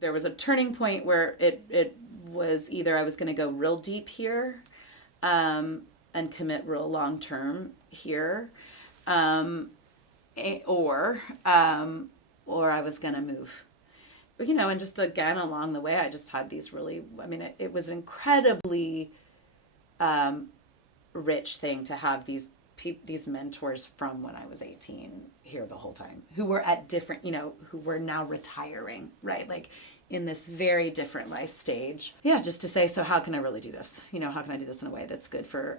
There was a turning point where it was either I was going to go real deep here, and commit real long term here, um, or I was going to move. But, and just again along the way, I just had these really. I mean, it was an incredibly um, rich thing to have these mentors from when I was 18 here the whole time, who were at different, who were now retiring, right? Like in this very different life stage. Yeah, just to say, so how can I really do this? How can I do this in a way that's good for,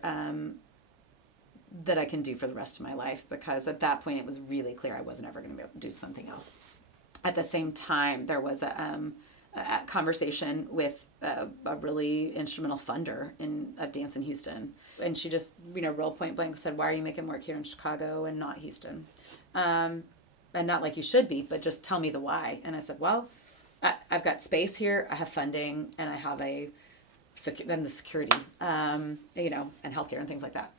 that I can do for the rest of my life? Because at that point, it was really clear I wasn't ever going to be able to do something else. At the same time, there was a conversation with a really instrumental funder of dance in Houston. And she just, real point blank said, why are you making work here in Chicago and not Houston? And not like you should be, but just tell me the why. And I said, well, I've got space here, I have funding, and I have then the security, and healthcare and things like that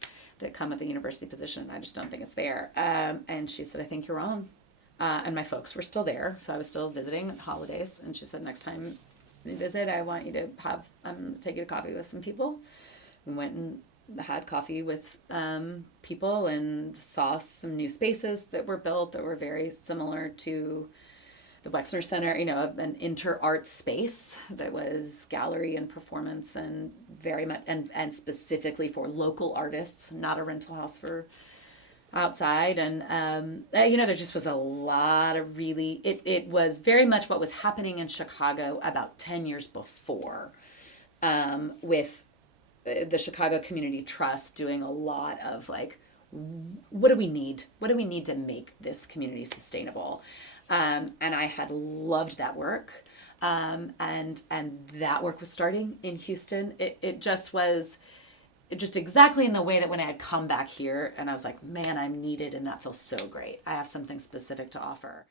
come with a university position. I just don't think it's there. And she said, I think you're wrong. And my folks were still there, so I was still visiting at holidays. And she said, next time you visit, I want you to take you to coffee with some people. We went and had coffee with people and saw some new spaces that were built that were very similar to the Wexner Center, an inter-art space that was gallery and performance, and very much, and specifically for local artists, not a rental house for outside. And there just was a lot of really, it was very much what was happening in Chicago about 10 years before, with the Chicago Community Trust doing a lot of like, what do we need to make this community sustainable? And I had loved that work, and that work was starting in Houston. It just was just exactly in the way that when I had come back here and I was like, man, I'm needed, and that feels so great. I have something specific to offer.